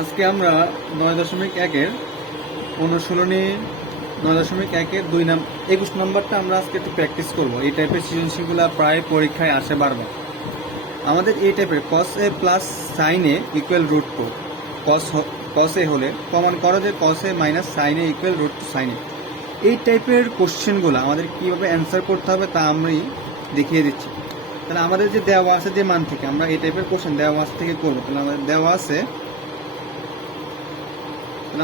আজকে আমরা 9.1-এর অনুশীলনী 9.1-এর 21 নম্বরটা আমরা আজকে একটু প্র্যাকটিস করব। এই টাইপের সৃজনশীলগুলো প্রায় পরীক্ষায় আসে বারবার। আমাদের এই টাইপের cos a plus sin a equal root two cos a হলে প্রমাণ করো যে cos a minus sin a equal root two sin a। এই টাইপের কোশ্চেনগুলো আমাদের কীভাবে অ্যান্সার করতে হবে তা আমি দেখিয়ে দিচ্ছি। তাহলে আমাদের যে দেওয়া আছে যে মান থেকে আমরা এই টাইপের কোশ্চেন দেওয়া আছে থেকে করবো। তাহলে আমাদের দেওয়া আছে,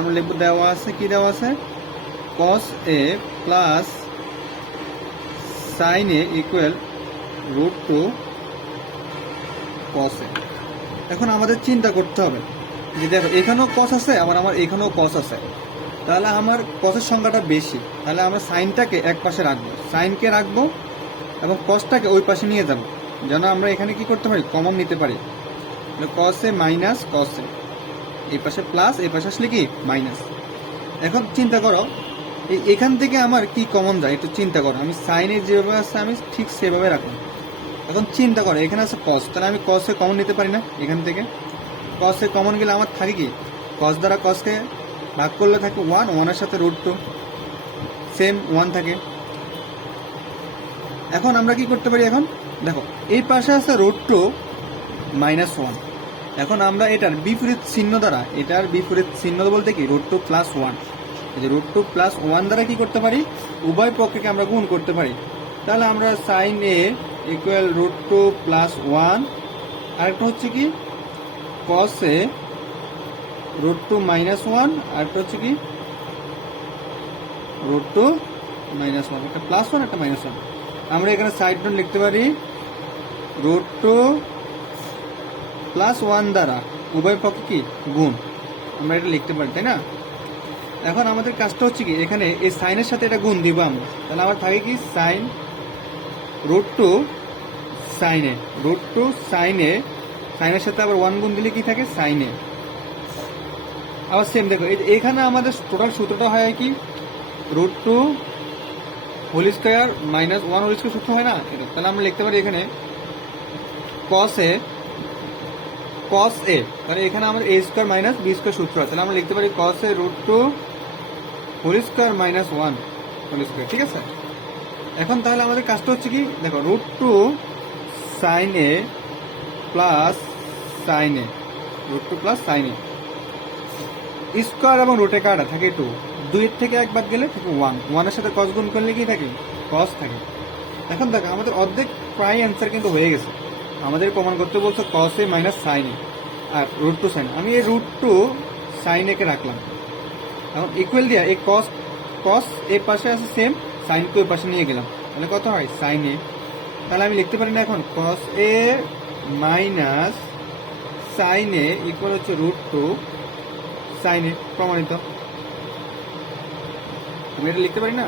আমরা লিখব দেওয়া আছে, কি দেওয়া আছে, cos a plus sin a equal root two cos a। এখন আমাদের চিন্তা করতে হবে যে দেখো এখানেও cos আছে, আবার আমার এখানেও cos আছে, তাহলে আমার cosের সংখ্যাটা বেশি, তাহলে আমরা সাইনটাকে এক পাশে রাখবো, সাইনকে রাখবো এবং cosটাকে ওই পাশে নিয়ে যাব, যেন আমরা এখানে কি করতে পারি, কমন নিতে পারি। cos a minus cos a, এই পাশে প্লাস, এই পাশে আসলে কি মাইনাস। এখন চিন্তা করো এখান থেকে আমার কি কমন যায়, একটু চিন্তা করো। আমি সাইনে যেভাবে আছে আমি ঠিক সেভাবে রাখলাম। এখন চিন্তা করো এখানে আছে cos, তাহলে আমি cos এ কমন নিতে পারি না। এখান থেকে cos এ কমন গেলে আমার থাকে কি, cos দ্বারা cos কে ভাগ করলে থাকে 1, 1-এর সাথে রুট টু সেম 1 থাকে। এখন আমরা কি করতে পারি, এখন দেখো এই পাশে আছে রুট টু মাইনাস 1। এখন আমরা এটার বিপরীত চিহ্ন দ্বারা, এটার বিপরীত চিহ্ন বলতে কি রুট টু প্লাস 1, এই যে রুট টু প্লাস 1 দ্বারা কি করতে পারি, উভয় পক্ষকে আমরা গুণ করতে পারি। তাহলে আমরা সাইন এ ইকুয়াল রুট টু প্লাস 1, আরেকটা হচ্ছে কি cos এ রুট টু মাইনাস 1, আরেকটা হচ্ছে কি রুট টু মাইনাস 1, একটা প্লাস 1 একটা মাইনাস 1। আমরা এখানে সাইড নোট লিখতে পারি রুট টু প্লাস 1 দ্বারা উভয় পক্ষে কি গুণ, আমরা এটা লিখতে পারি, তাই না। এখন আমাদের কাজটা হচ্ছে কি, এখানে এই সাইনের সাথে এটা গুণ দিব আমরা, তাহলে আমার থাকে কি sign root two sine A, root two sine এ, সাইনের সাথে আবার 1 গুণ দিলে কি থাকে সাইন এ। আবার সেম দেখো এখানে আমাদের টোটাল সূত্রটা হয় কি root two whole square minus 1 whole square সূত্র হয় না এটা। তাহলে আমরা লিখতে পারি এখানে cos a, তাহলে এখানে আমাদের a square minus b square সূত্র আছে, তাহলে আমরা লিখতে পারি cos a root two whole square minus 1 whole square, ঠিক আছে। এখন তাহলে আমাদের কাজটা হচ্ছে কি, দেখো root two sine A plus sine A, root two plus sine A, square এবং রুটে কাটা থাকে 2, 2 থেকে 1 বাদ গেলে থাকে 1, 1-এর সাথে cos গুণ করলে কি থাকে cos থাকে। এখন দেখো আমাদের অর্ধেক প্রায় অ্যান্সার কিন্তু হয়ে গেছে। আমাদের প্রমাণ করতে বলছে cos a minus sine A আর রুট টু সাইন, আমি এই রুট টু সাইন একে রাখলাম। এখন ইকুয়াল দিয়া এই cos এই পাশে আছে সেম, সাইন কে ওই পাশে নিয়ে গেলাম, তাহলে কত হয় সাইন এ। তাহলে আমি লিখতে পারি না এখন cos a minus sine A equal হচ্ছে রুট টু সাইন এ, প্রমাণিত। আমি এটা লিখতে পারি না।